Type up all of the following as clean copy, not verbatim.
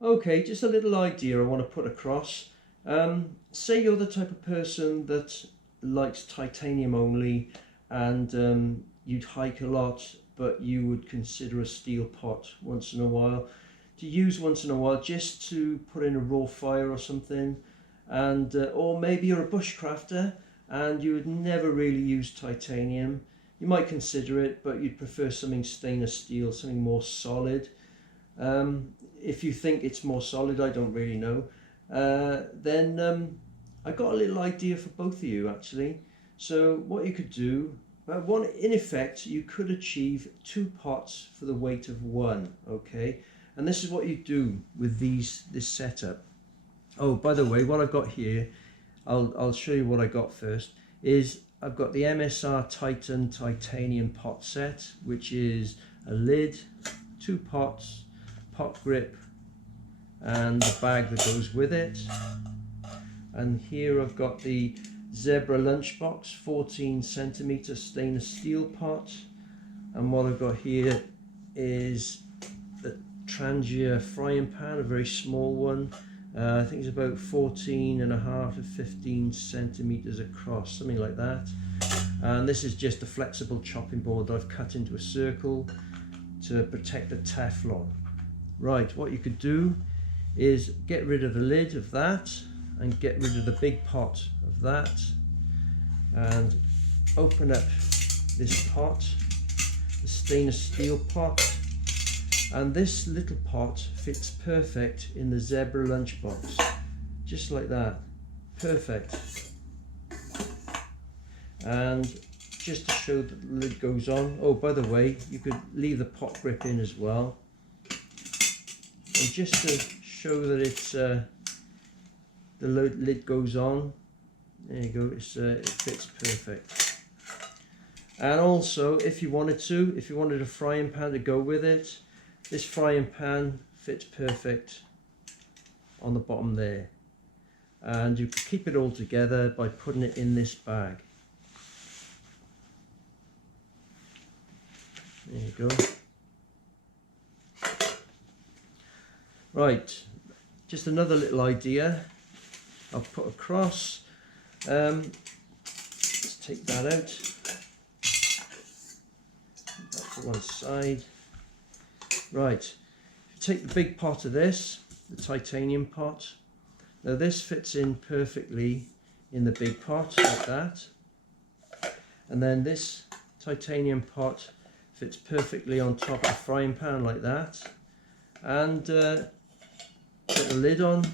Okay, just a little idea I want to put across. Say you're the type of person that likes titanium only, and you'd hike a lot, but you would consider a steel pot once in a while to use once in a while, just to put in a raw fire or something. And or maybe you're a bushcrafter and you would never really use titanium. You might consider it, but you'd prefer something stainless steel, something more solid. If you think it's more solid, I don't really know. Then I got a little idea for both of you actually. So what you could do, in effect, you could achieve 2 pots for the weight of 1. Okay, and this is what you do with this setup. Oh, by the way, what I've got here, I'll show you what I got first. Is I've got the MSR Titan titanium pot set, which is a lid, 2 pots, pot grip, and the bag that goes with it. And here I've got the Zebra lunchbox 14cm stainless steel pot, and what I've got here is the Trangia frying pan, a very small one. I think it's about 14.5 to 15 centimeters across, something like that. And this is just a flexible chopping board that I've cut into a circle to protect the Teflon. Right, what you could do is get rid of the lid of that and get rid of the big pot of that, and open up this pot, the stainless steel pot, and this little pot fits perfect in the Zebra lunchbox, just like that, perfect. And just to show that the lid goes on, oh, by the way, you could leave the pot grip in as well, and just to show that it's the lid goes on, there you go, it fits perfect. And also, if you wanted a frying pan to go with it, this frying pan fits perfect on the bottom there, and you can keep it all together by putting it in this bag. There you go. Right, just another little idea I'll put across. Let's take that out. That to one side. Right, take the big pot of this, the titanium pot. Now this fits in perfectly in the big pot like that, and then this titanium pot fits perfectly on top of the frying pan like that, and put the lid on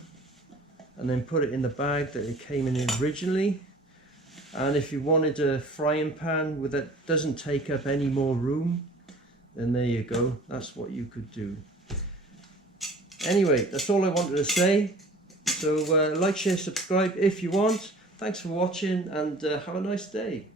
and then put it in the bag that it came in originally. And if you wanted a frying pan that doesn't take up any more room, then there you go, that's what you could do. Anyway, that's all I wanted to say. So like, share, subscribe if you want. Thanks for watching, and have a nice day.